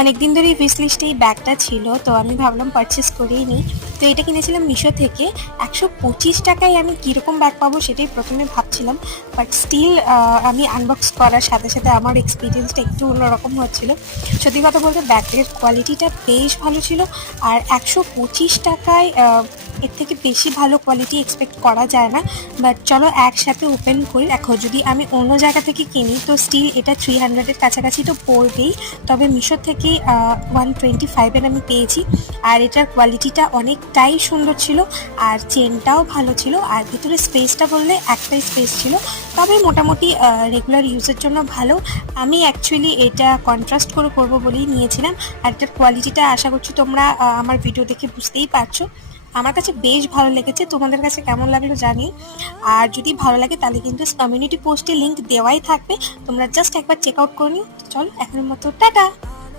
অনেকদিন ধরেই উইশ লিস্টে এই ব্যাগটা ছিল, তো আমি ভাবলাম পারচেস করেই নিই। তো এটা কিনেছিলাম মিশো থেকে। 125 টাকায় আমি কীরকম ব্যাগ পাবো সেটাই প্রথমে ভাবছিলাম, বাট স্টিল আমি আনবক্স করার সাথে সাথে আমার এক্সপিরিয়েন্সটা একটু অন্যরকম হচ্ছিল। সত্যি কথা বলতে ব্যাগের কোয়ালিটিটা বেশ ভালো ছিল, আর 125 টাকায় এর থেকে বেশি ভালো কোয়ালিটি এক্সপেক্ট করা যায় না। বাট চলো একসাথে ওপেন করি। দেখো, যদি আমি অন্য জায়গা থেকে কিনি তো স্টিল এটা 300-এর কাছাকাছি তো পড়বেই, তবে মিশো থেকে 125-এর আমি পেয়েছি। আর এটার কোয়ালিটিটা অনেকটাই সুন্দর ছিল, আর চেনটাও ভালো ছিল, আর ভিতরে স্পেসটা বললে একটাই স্পেস ছিল, তবে মোটামুটি রেগুলার ইউজের জন্য ভালো। আমি অ্যাকচুয়ালি এটা কন্ট্রাস্ট করে করবো বলেই নিয়েছিলাম। আর এটার কোয়ালিটিটা আশা করছি তোমরা আমার ভিডিও দেখে বুঝতেই পারছো। আমার কাছে বেশ ভালো লেগেছে, তোমাদের কাছে কেমন লাগলো জানি। আর যদি ভালো লাগে তাহলে কিন্তু কমিউনিটি পোস্টে লিঙ্ক দেওয়াই থাকবে, তোমরা জাস্ট একবার চেক আউট করে নিও। চলো এখনের মতো টাটা।